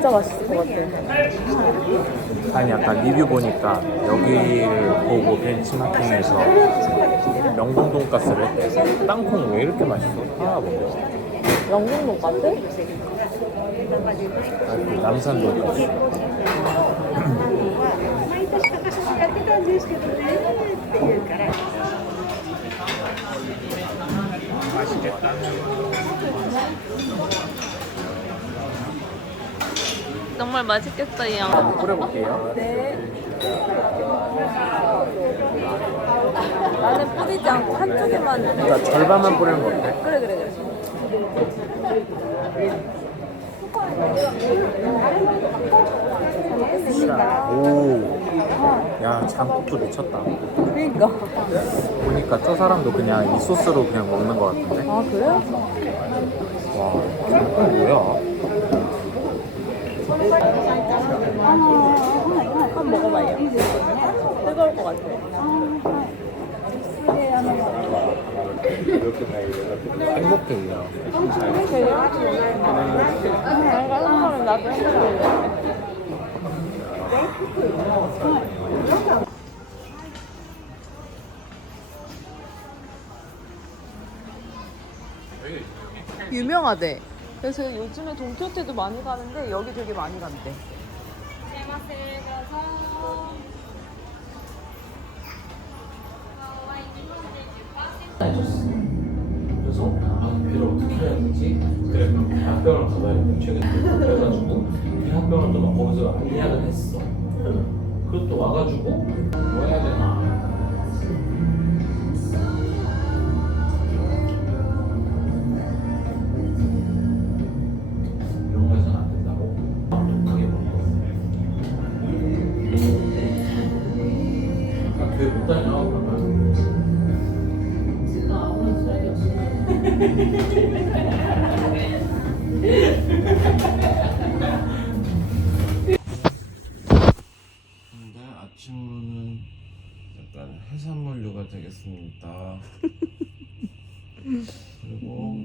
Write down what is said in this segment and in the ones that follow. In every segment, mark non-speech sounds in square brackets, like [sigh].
진짜 맛있을 것 같아. 아니 약간 리뷰 보니까 여기를 보고 벤치마킹해서 명동 돈가스를 했대. 땅콩 왜 이렇게 맛있어? 하나 먹어. 명동 돈가스? 아그 남산 돈가스. [laughs] 맛있겠다. 정말 맛있겠다 이 양. 한번 뿌려볼게요. 나는 뿌리지 않고 한쪽에만. 그러니까 절반만 뿌리는 거 어때? 그래 그래 그래. 오. 야, 장국도 미쳤다. 그러니까. 보니까 저 사람도 그냥 이 소스로 그냥 먹는 거 같은데? 아 그래? 와, 장국 뭐야? 한번 먹어봐요. 뜨거울 것 같아. 행복해, 그냥. 그래요? 내가 한번 나도 해볼래. 유명하대. 그래서 요즘에 동키호테도 많이 가는데 여기 되게 많이 간대. 그래서 아, 배를 어떻게 해야 되지? 그래 그럼 대학병원을 가봐야겠다 최근에 그래가지고 대학병원 또막 거기서 예약을 했어 그것도 와가지고 뭐 해야 되나 약간 해산물류가 되겠습니다. [laughs] 그리고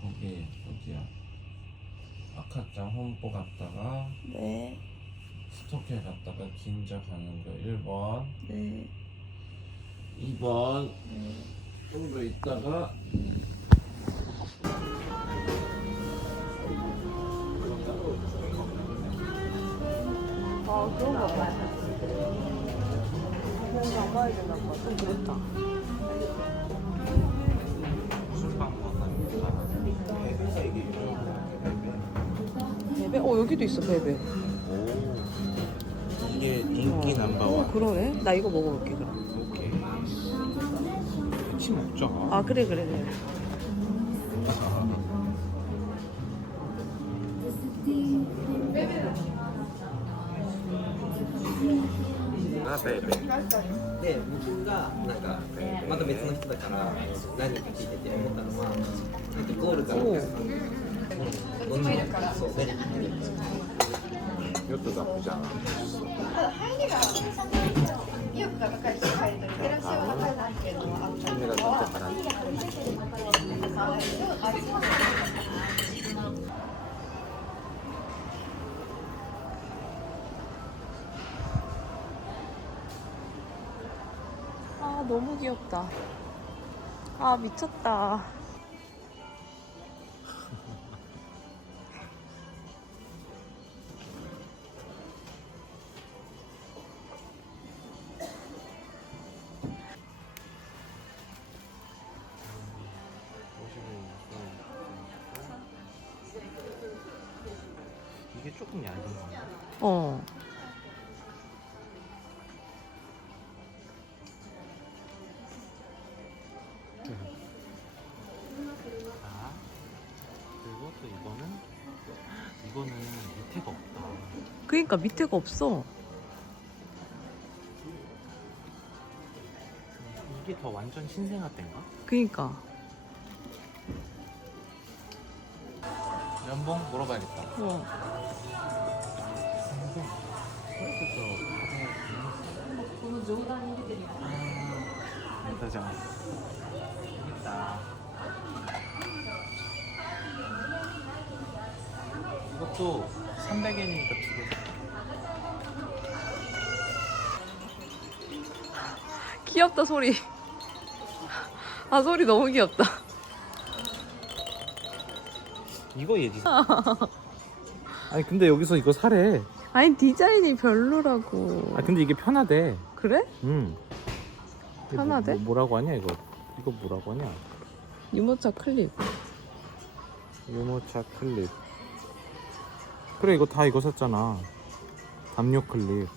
거기 어디야? 아카짱 홈포 갔다가 네, 스토케 갔다가 긴자 가는 거 1번 네. 2번 좀 더 있다가 아 그런가 봐. 그 되나 봐. 좀 그렇다. 베베? 어 여기도 있어 베베. 오. 이게 인기 어 넘버원. 그러네. 나 이거 먹어볼게 그럼. 오케이. 같이 먹자. 아 그래 그래 그래. なタイで僕がなんかまた別の人だから何人か聞いてて思ったのはなんかゴールからどっちもいるかそう。ねヨットザップじゃん。ただ入りが意欲が高い人入る。とリテラシーは高いなっていうのはあったりかは。 너무 귀엽다. 아 미쳤다. 그러니까 밑에가 없어. 이게 더 완전 신생아 때인가? 그러니까. 연봉 물어봐야겠다. 어. 일타장. 있다. 이것도 300엔이니까 귀엽다 소리. 아 소리 너무 귀엽다. 이거 얘지. 아니 근데 여기서 이거 사래. 아니 디자인이 별로라고. 아 근데 이게 편하대. 그래? 음. 이게 편하대? 뭐, 뭐라고 하냐 이거? 이거 뭐라고 하냐? 유모차 클립. 유모차 클립. 그래 이거 다 이거 샀잖아. 담요 클립.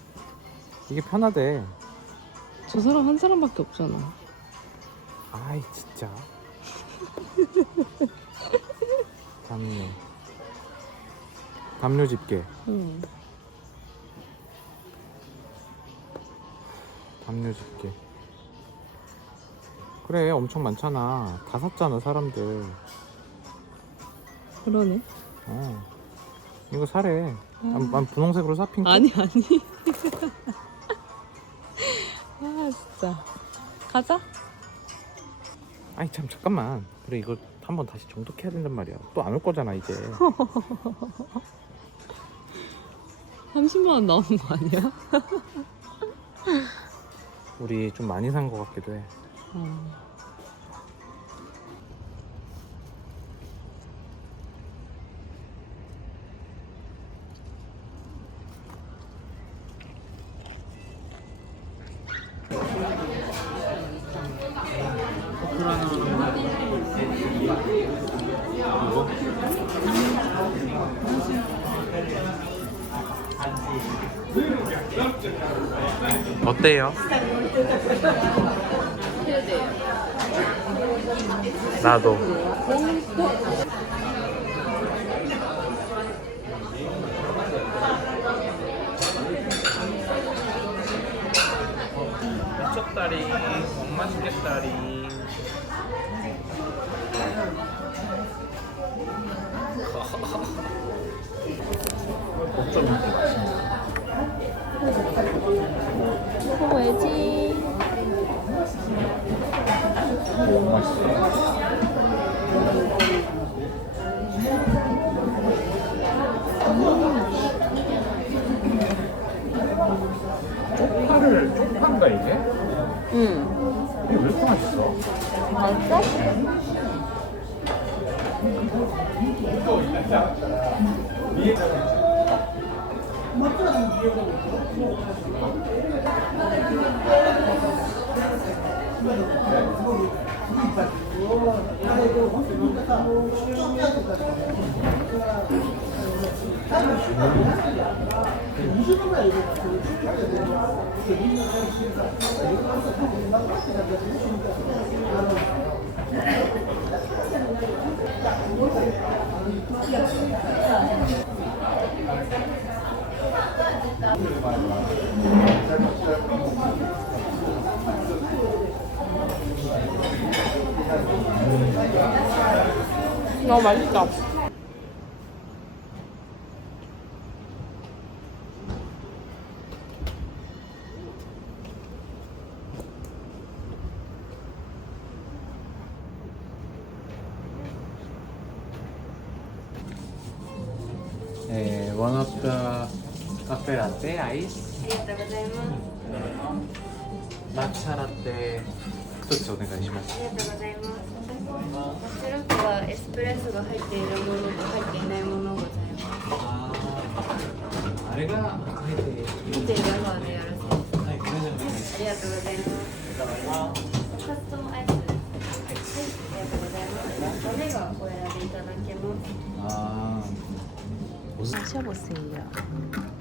이게 편하대. 저 사람 한 사람밖에 없잖아. 아이 진짜. [laughs] 담요. 담요 집게. 응. 담요 집게. 그래 엄청 많잖아. 다 샀잖아 사람들. 그러네. 어. 이거 사래. 난, 난 분홍색으로 사 핑크. 아니 아니. [laughs] 아 진짜. 가자. 아니 참 잠깐만. 그래 이거 한번 다시 정독해야 된단 말이야. 또 안 올 거잖아 이제. [laughs] 30만 원 나오는 거 아니야? [laughs] 우리 좀 많이 산 거 같기도 해. 어. 어때요? 나도. 미쳤다리, 맛있겠다리. 너무 맛있 맛있다. 願いします。ありがとうございますマッチはエスプレッソが入っているものと入っていないものございますあれが入っている見ているー。でやらせてはい、ありがとうございますカストアイスはい、ありがとうございます豆がお選びいただけますああおしゃぼせいや。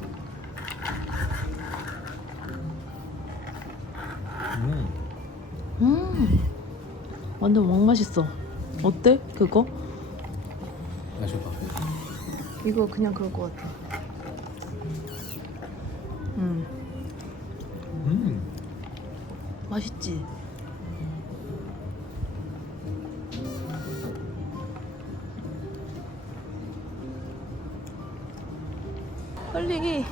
완전 왕 맛있어. 어때? 그거? 마셔봐. 이거 그냥 그럴 것 같아. 음. 음. 맛있지? 헐리기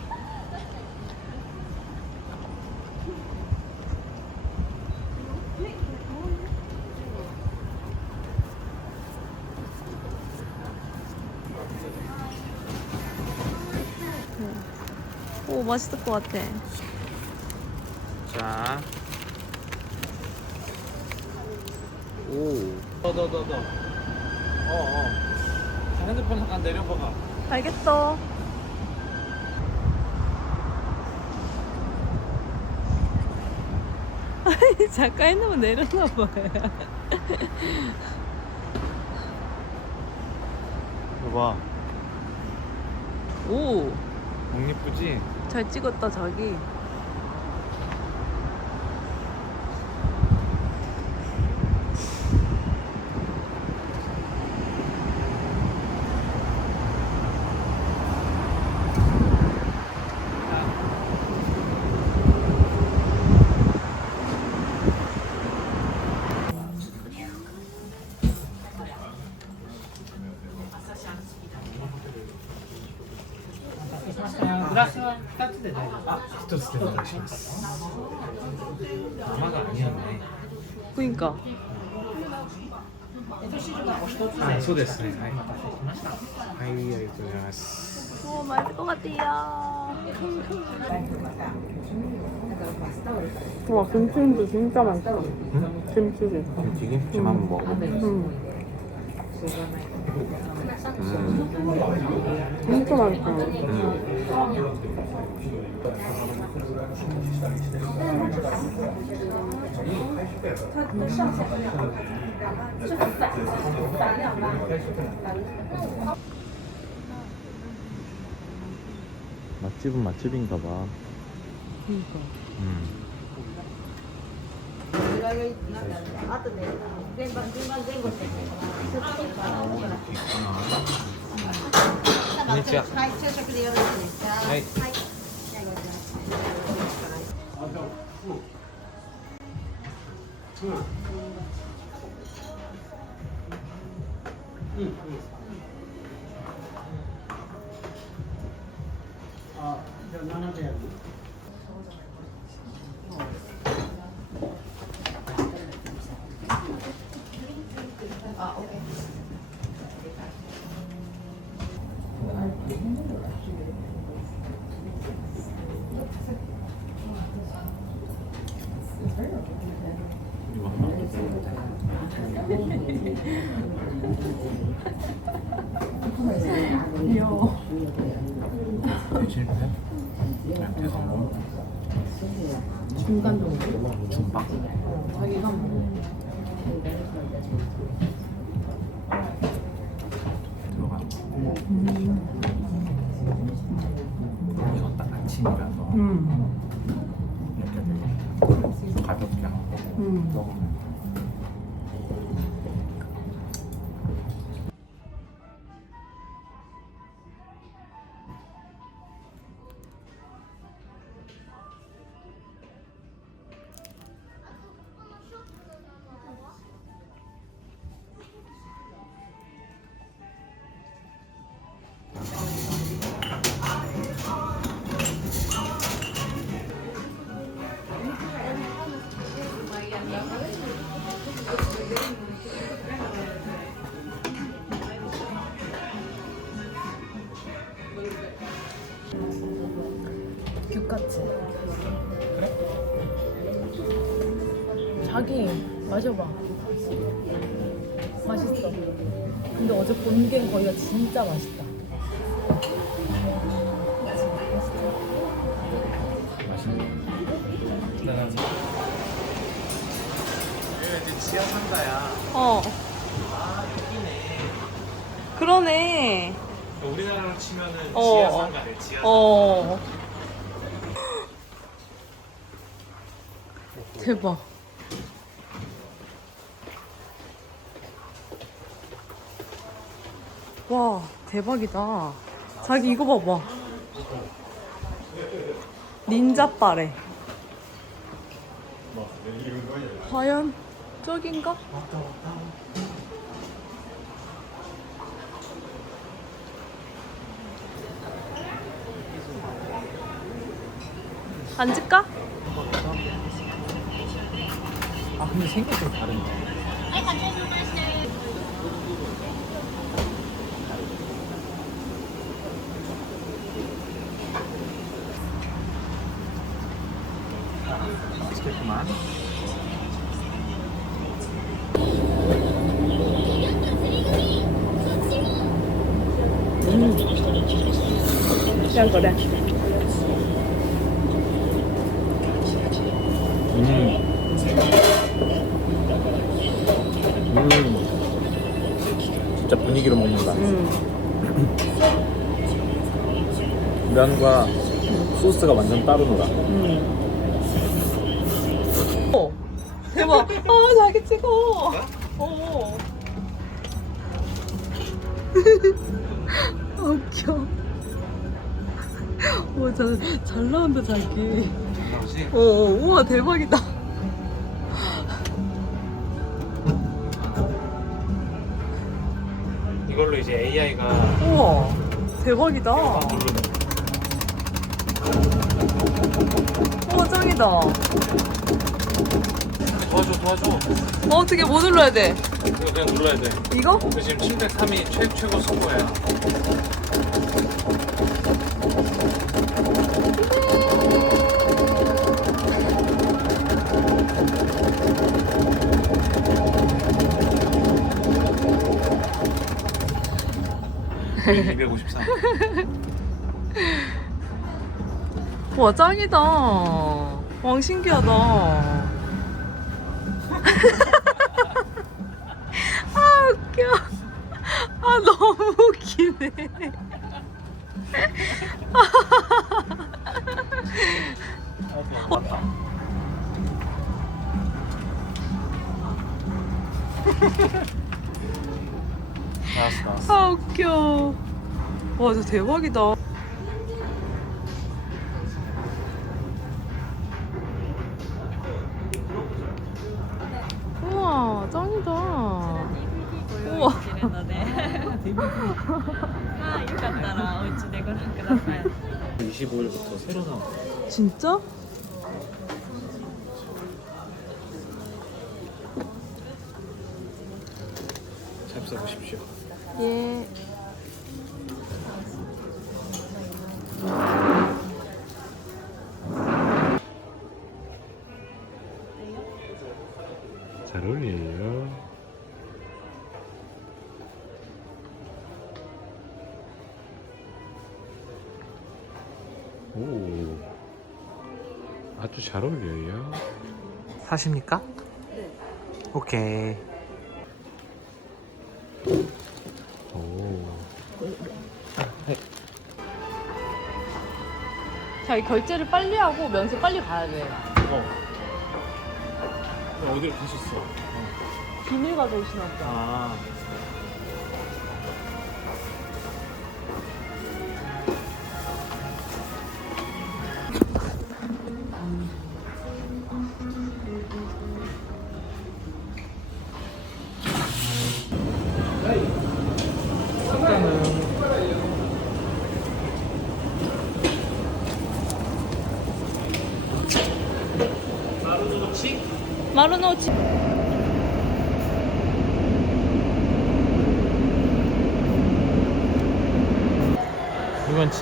맛있을 것 같아 자. 오. 더, 더, 더, 더. 어, 어. 핸드폰 잠깐 내려봐봐. 알겠어 [laughs] 아니 잠깐 핸드폰 내렸나 봐요 봐봐. 오, 너무 예쁘지? 잘 찍었다 자기. 아마가 아니었네. 그니까. あ、そうですね。はい。はい、ありがとうございます。 오, 맛있을 것 같아요. 와, 김치도 진짜 맛있어. 김치도. 튀김 좀 한번 먹어. 음, 음. 진짜 맛있어. 음. 맛집은 맛집인가 봐. 그니까. 음. 안녕하세요. 이 귀여워. 대성공? 중간 정도? 중박? 자기가 들어 마셔봐. 맛있어. 근데 어제 본게 거기가 진짜 맛있다. 이제 지하 상가야. 어. 그러네. 우리나라로 치면은 어. 지하 상가네. 지하 어. 대박. 와, 대박이다. 자기 이거 봐봐. 닌자 바래. 과연 저긴가? 앉을까? 아 근데 생각 좀 다른데. 그래. 음. 음. 진짜 분위기로 먹는다. 음. 면과 소스가 완전 따로 놀아. 음. 어, 대박. 아, 자기 찍어. 어. 아, [laughs] 웃겨. 와, 잘, 잘 나온다, 자기. 어, 어, 우와, 대박이다. 이걸로 이제 AI가 우와, 대박이다. 우와, 짱이다. 도와줘 도와줘. 어, 어떻게 뭐 눌러야 돼? 이거 그냥 눌러야 돼. 이거? 그 지금 침대 3이 최, 최고 속도야. (253) [laughs] 와 짱이다. 왕 신기하다. [laughs] 아 웃겨. 아 너무 웃기네. 맞다. [laughs] 나왔어 나왔어. 아 웃겨. 와 진짜 대박이다. 우와 짱이다. 우와. まあよかったらお家でご覧ください。 25일부터 새로 나온 진짜? 잘 어울려요. 오, 아주 잘 어울려요. 사십니까? 네. 오케이. 오. 자기 결제를 빨리 하고 면세 빨리 가야 돼. 어. 어디로 가셨어? 비밀 가져오시나 보다. 아.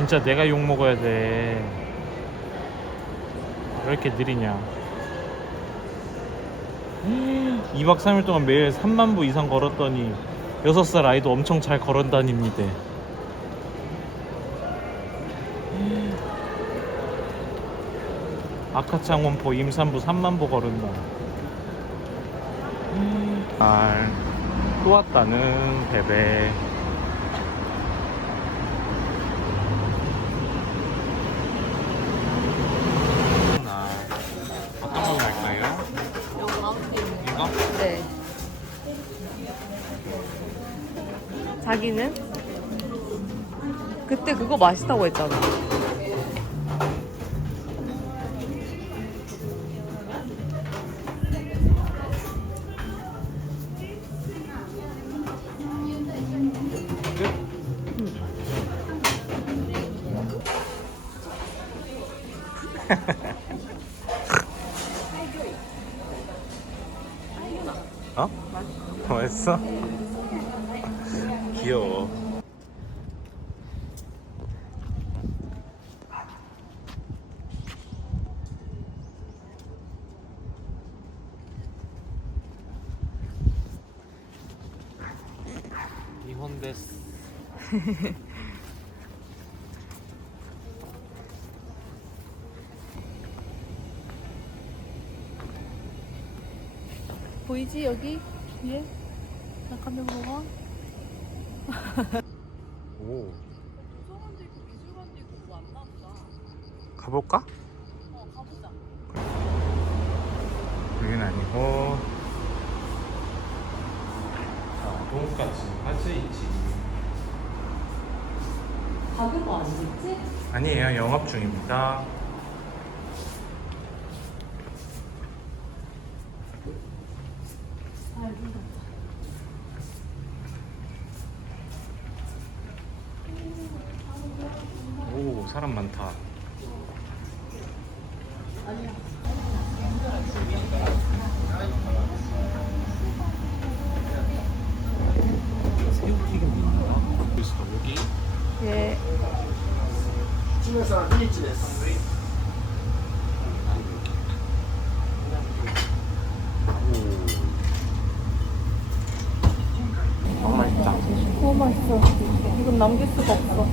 진짜 내가 욕 먹어야 돼. 왜 이렇게 느리냐? 2박 3일 동안 매일 3만 부 이상 걸었더니 6살 아이도 엄청 잘 걸어 다닙니다. 아카창원포 임산부 3만 보 걸은다. 아, 또 왔다는 베베. 이거 맛있다고 했잖아. 어? 뭐 맛있어? 귀여워. [laughs] 보이지 여기 뒤에 잠깐만 보고. [laughs] 오. 도서관도 있고 미술관도 있고 뭐 많나 보다. 가볼까? 어 가보자. 여긴 아니고. 아, 돈까스 하즈이치. 가격 아니겠지? 아니에요, 영업 중입니다. 오, 사람 많다. 새우튀김 있나? 그래서 여기 예. 너무 맛있다. 너무 맛있어. 이건 남길 수가 없어.